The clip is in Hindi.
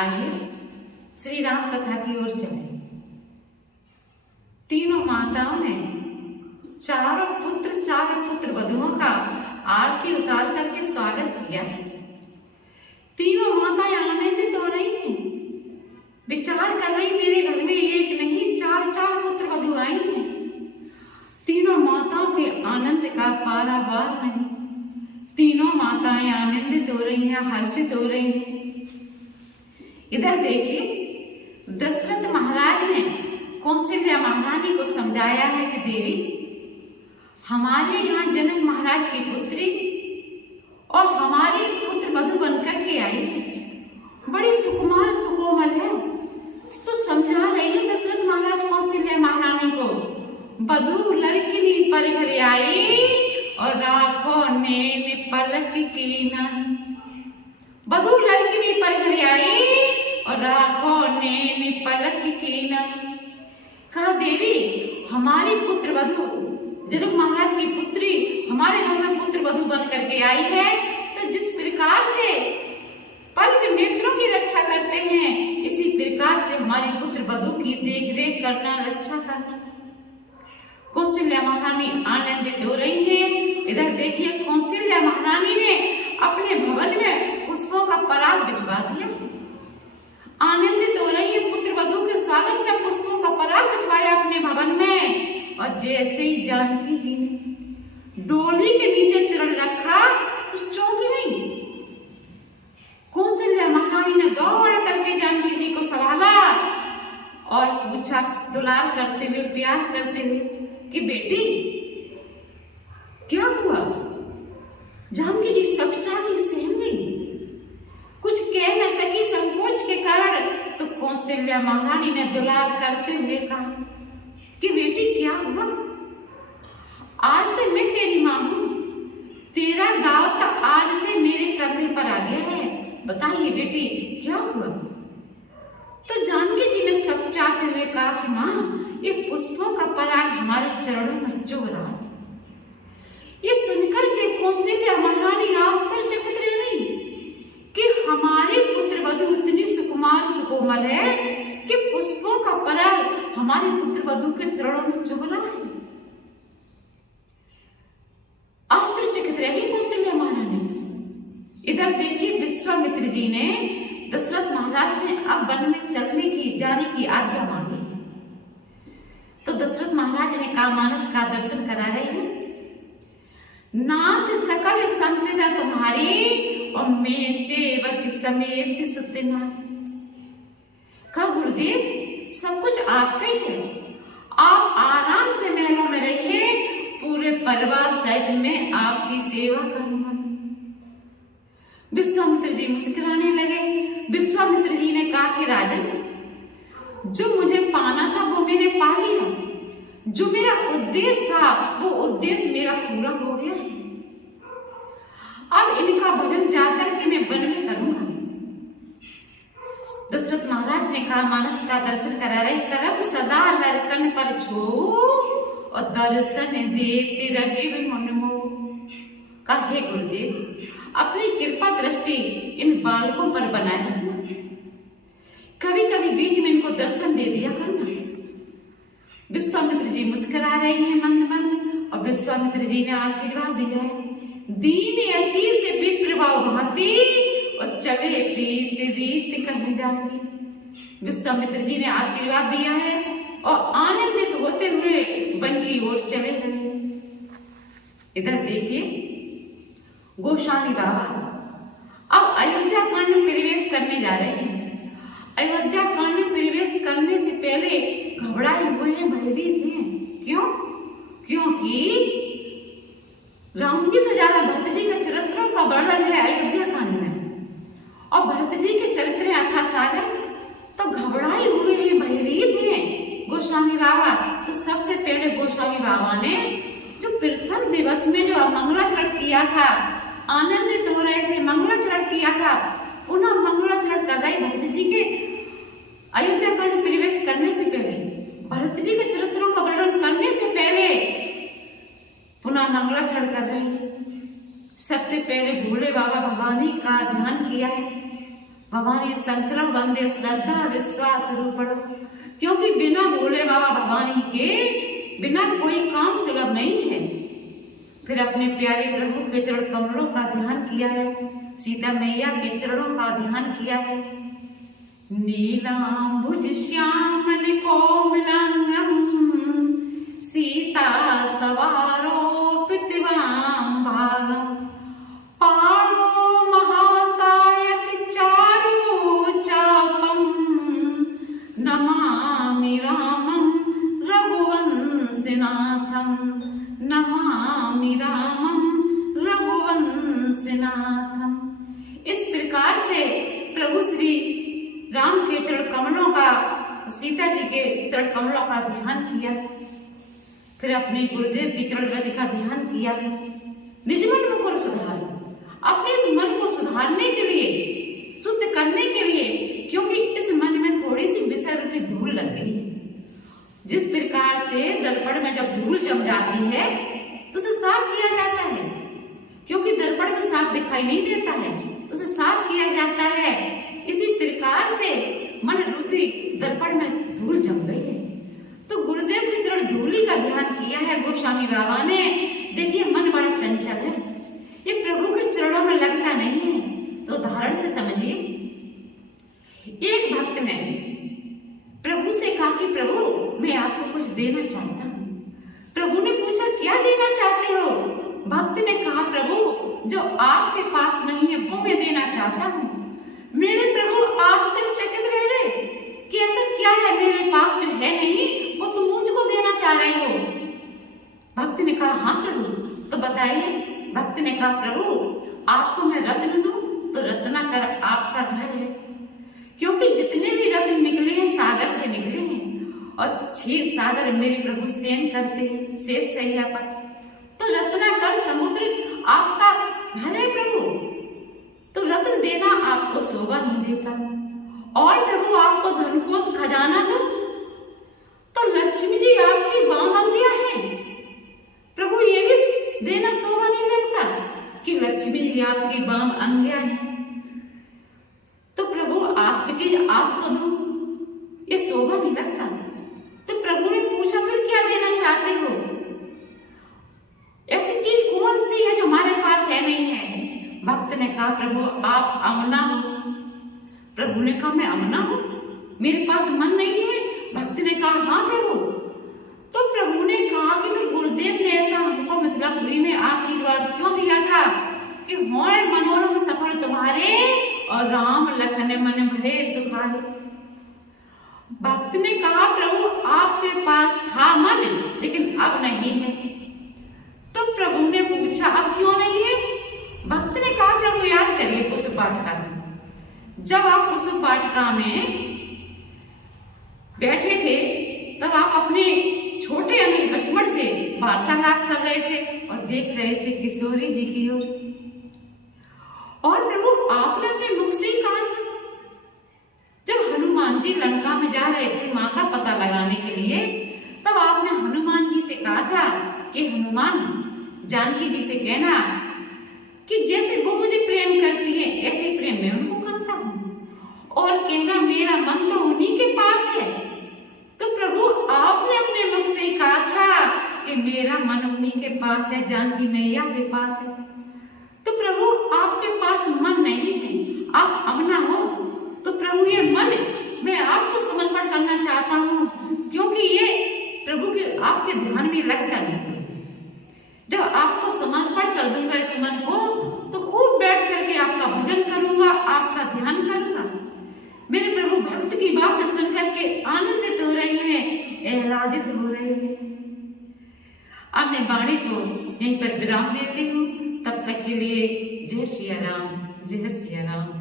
आइए श्री राम कथा की ओर चले। तीनों माताओं ने चार पुत्र वधुओं का आरती उतार करके स्वागत किया है। तीनों माताएं आनंदित हो रही हैं, विचार कर रही मेरे घर में एक नहीं चार पुत्र वधु आई हैं। तीनों माताओं के आनंद का पारावार नहीं। तीनों माताएं आनंदित हो रही हैं, हर्षित हो रही हैं। इधर देखिए, दशरथ महाराज ने कौशल्या महारानी को समझाया है कि देवी, हमारे यहाँ जनक महाराज की पुत्री और हमारी पुत्र वधु बनकर के आई है, बड़ी सुकुमार सुकोमल है। तो समझा रही है दशरथ महाराज कौशल्या महारानी को, वधु लड़किनी पर घर आई और राखो नैन पलक की नहीं। वधु लड़किनी पर घर आई और राखो नैन पलक की नहीं। कहा देवी, हमारी पुत्र वधु जनक महाराज की पुत्री हमारे घर में पुत्र वधु बन करके आई है, तो जिस प्रकार से पलक नेत्रों की रक्षा करते हैं, इसी प्रकार से हमारी पुत्र वधु की देख रेख करना, रक्षा करना। कौशल्या महारानी आनंदित हो रही है। इधर देखिए, कौशल्या महारानी ने अपने भवन में पुष्पों का पराग बिछवा दिया। आनंदित हो रही है, पुत्र वधु के स्वागत में पुष्पों का पराग बिछवाया अपने भवन में। और जैसे ही जानकी जी ने डोली के नीचे चरण रखा तो चौंक गई। कौशल्या महारानी ने दौड़ करके जानकी जी को संभाला और पूछा, दुलार करते हुए, प्यार करते हुए, कि बेटी क्या हुआ? जानकी जी सकुचा गई, सहम गई, कुछ कह न सकी संकोच के कारण। तो कौशल्या महारानी ने दुलार करते हुए कहा कि बेटी क्या हुआ? आज से मैं तेरी मां हूं, तेरा गांव तो आज से मेरे कंधे पर आ गया है, बताइए बेटी क्या हुआ? तो जानकी जी ने सकुचाते हुए कहा कि मां, ये पुष्पों का पराग हमारे चरणों में चुभ रहा है। ये सुनकर के कौशल्या महारानी आश्चर्यचकित रह गई कि हमारे पुत्र वधु इतनी सुकुमार सुकोमल है कि पुष्पों का पराग हमारे पुत्र वधु के चरणों में चुभ रहा है। आश्चर्यचकित रह गई कौशल्या महारानी। इधर देखिए, विश्वामित्र जी ने दशरथ महाराज से अब वन में चलने की, जाने की आज्ञा मांगी। तो दशरथ महाराज ने कहा, मानस का दर्शन करा रहे हैं, नाथ सकल संपदा तुम्हारी और मैं सेवक समेत सुत नारी। कहा गुरुदेव, सब कुछ आपका ही है, आप आराम से महलों में रहिए, पूरे परिवार सहित में आपकी सेवा करूंगा। विश्वामित्र जी मुस्कुराने लगे। विश्वामित्र जी ने कहा कि राजन, जो मुझे पाना था वो मैंने पा लिया, जो मेरा उद्देश्य था वो उद्देश्य मेरा पूरा हो गया है। अब इनका भजन जाकर के मैं वन में करूंगा। दशरथ महाराज ने कहा, मानस का दर्शन करा रहे, करब सदा लरकन पर छो और दर्शन देते रहे मुनमो। कहा, हे गुरुदेव, अपनी कृपा दृष्टि इन बालकों पर बनाए रखना, कभी कभी बीच में इनको दर्शन दे दिया करना। विश्वामित्र जी मुस्कुरा रहे हैं मंद मंद, और विश्वामित्र जी ने आशीर्वाद दिया है, दीन ऐसी से विप्रभाव भांति और चले प्रीत रीत कह जाती। विश्वामित्र जी ने आशीर्वाद दिया है और आनंदित होते हुए वन की ओर चले गए। इधर देखिए, गोस्वामी बाबा अब अयोध्या कांड में प्रवेश करने जा रहे हैं। अयोध्या कांड में प्रवेश करने से पहले घबराए हुए हैं, भयभीत हैं। क्यों? क्योंकि राम जी से ज्यादा भरत जी के चरित्रों का वर्णन है अयोध्या कांड में, और भरत जी के चरित्र अथा सागर। तो घबराए हुए हैं, भयभीत हैं गोस्वामी बाबा। तो सबसे पहले गोस्वामी बाबा ने जो प्रथम दिवस में जो मंगलाचरण किया था, आनंदित हो रहे थे, मंगलाचरण किया था, पुनः मंगलाचरण कर रहे भरत जी के अयोध्या कांड में प्रवेश करने से पहले, भरत जी के चरित्रों का वर्णन करने से पहले पुनः मंगलाचरण कर रहे हैं। सबसे पहले भोले बाबा भवानी का ध्यान किया है, भवानी संकरण वंदे श्रद्धा विश्वास रूपण, क्योंकि बिना भोले बाबा भवानी के बिना कोई काम सुलभ नहीं है। फिर अपने प्यारे प्रभु के चरण कमलों का ध्यान किया है, सीता मैया के चरणों का ध्यान किया है। नीलांबुज श्यामल कोमलांगम सीता सवारोपितवाम भागम, पाणो महासायक चारु चापम, नमामि रामं रघुवंशनाथम, नमामि रामं रघुवंशनाथम। इस प्रकार से प्रभु श्री राम के चरण कमलों का, सीता जी के चरण कमलों का ध्यान किया। फिर अपने गुरुदेव की चरण रज का ध्यान किया। निज मन को सुधार, अपने इस मन को सुधारने के लिए, शुद्ध करने के लिए, क्योंकि इस मन में थोड़ी सी विषय रूपी धूल लग गई है। जिस प्रकार से दर्पण में जब धूल जम जाती है तो उसे साफ किया जाता है, क्योंकि दर्पण में साफ दिखाई नहीं देता है तो उसे साफ किया जाता है। इसी प्रकार से मन रूपी दर्पण में धूल जम गई है, तो गुरुदेव के चरण धूली का ध्यान किया है गोस्वामी बाबा ने। देखिए मन बड़ा चंचल है, ये प्रभु के चरणों में लगता नहीं है। तो उदाहरण से समझिए, एक भक्त ने प्रभु से कहा कि प्रभु मैं आपको कुछ देना चाहता हूँ। प्रभु ने पूछा क्या देना चाहते हो? भक्त ने कहा प्रभु जो आपके पास नहीं है वो मैं देना चाहता हूँ। मेरे प्रभु आश्चर्यचकित रह गए कि ऐसा क्या है मेरे पास जो है नहीं वो तुम मुझको देना चाह रहे हो। भक्त ने कहा हाँ प्रभु तो बताइए। भक्त ने कहा प्रभु आपको मैं रत्न दूं तो रत्नाकर आपका घर है, क्योंकि जितने भी रत्न निकले हैं सागर से निकले हैं और क्षीर सागर मेरे प्रभु सेन करते हैं शेष सैया पर। तो रत्नाकर समुद्र आपका घर है प्रभु, तो रत्न देना आपको शोभा नहीं देता। और प्रभु आपको धनकोष खजाना दूं तो लक्ष्मी जी आपकी बाम अंगिया है प्रभु, ये भी देना शोभा नहीं लगता कि लक्ष्मी जी आपकी बाम अंगिया है। तो प्रभु आपकी चीज आपको दूं ये शोभा नहीं लगता। तो प्रभु ने पूछा फिर क्या देना चाहते हो? ऐसी चीज कौन सी है जो हमारे पास है नहीं है? भक्त ने कहा प्रभु आप अमना हो। प्रभु ने कहा मैं अमना हूं, मेरे पास मन नहीं है? भक्त ने कहा हाँ प्रभु। तो प्रभु ने कहा कि फिर गुरुदेव ने ऐसा हमको मिथिलापुरी में आशीर्वाद क्यों दिया था कि होय मनोरथ सफल तुम्हारे और राम लखन मन भये सुखारे। भक्त ने कहा प्रभु आपके पास था मन लेकिन अब नहीं है। तो प्रभु ने पूछा अब क्यों नहीं है? भक्त ने कहा प्रभु याद करिए पुष्प वाटिका में, जब आप पुष्प वाटिका में बैठे थे तब आप अपने छोटे अनिल लक्ष्मण से वार्तालाप कर रहे थे और देख रहे थे किशोरी जी की ओर। और प्रभु आपने अपने मुख से ही कहा था, जब हनुमान जी लंका में जा रहे थे माँ का पता लगाने के लिए, तब आपने हनुमान जी से कहा था कि हनुमान जानकी जी से कहना कि जैसे वो मुझे प्रेम करती है ऐसे प्रेम मैं उनको करता हूँ, और कहना मेरा मन तो उन्हीं के पास है। तो प्रभु आपने अपने मुख से ही कहा था कि मेरा मन उन्हीं के पास है, जानकी मैया के पास है। तो प्रभु आपके पास मन नहीं है, आप अमना हो। तो प्रभु ये मन मैं आपको समर्पण करना चाहता हूँ, क्योंकि ये प्रभु के आपके ध्यान में लगता नहीं। जब आपको समर्पण कर दूंगा इस मन को तो खूब बैठ करके आपका भजन करूंगा, आपका ध्यान करूंगा। मेरे प्रभु भक्त की बात सुन करके आनंदित हो रहे हैं, आह्लादित हो रहे हैं। अब मैं वाणी को यहीं पर विराम देती हूँ। तब तक के लिए जय सिया राम, जय सिया राम।